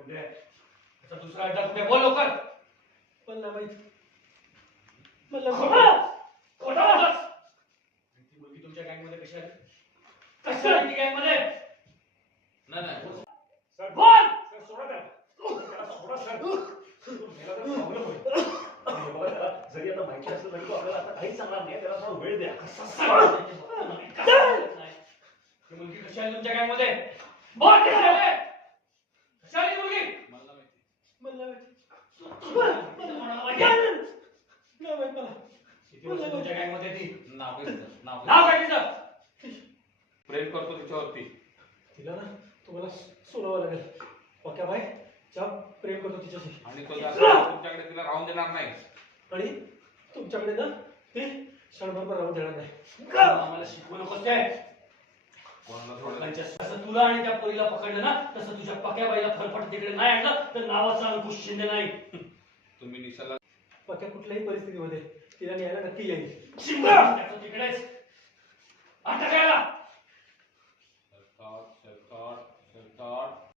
कुठे आहे दुसरा अड्डा कुठे बोल लवकर मला माहित खोटा बोलतोस ती मुलगी तुमच्या गँग मध्ये कशी आली कशी आली ती गँग मध्ये नाही सर बोल सर सोडा त्याला सोडा सर मेला तर प्रॉब्लेम होईल जरी आता माहिती असलं तरी तो आपल्याला आता काहीच सांगणार नाही त्याला थोडा वेळ द्या ती मुलगी कशी आली तुमच्या गँग मध्ये बोल कशी आली कशी आली ती मुलगी मला माहिती मला माहित नाही माहित मला किती वर्ष तुमच्या गँग मध्ये ती नाव काय तिचं? नाव काय तिचं प्रेम करतो तिच्यावरती तिला ना तुम्हाला सोडावं लागेल ओके बाय जा प्रेम करतो तिच्याशी आणि तो जास्त तुमच्याकडे तिला राहून देणार नाही आणि तुमच्याकडे ना ते क्षणभर राहून देणार नाही आम्हाला शिकवू नकोस काय कोणाला सोडलं जसं तुला आणि त्या पोरीला पकडलं ना तसं तुझ्या पक्या बाईला फरफट तिकडे नाही आणलं तर नावाचा अंकुश शिंदे नाही तुम्ही निशाला पक्या कुठल्याही परिस्थितीमध्ये तिला न्यायला नक्की येईल शिंदे तिकडेच आता काय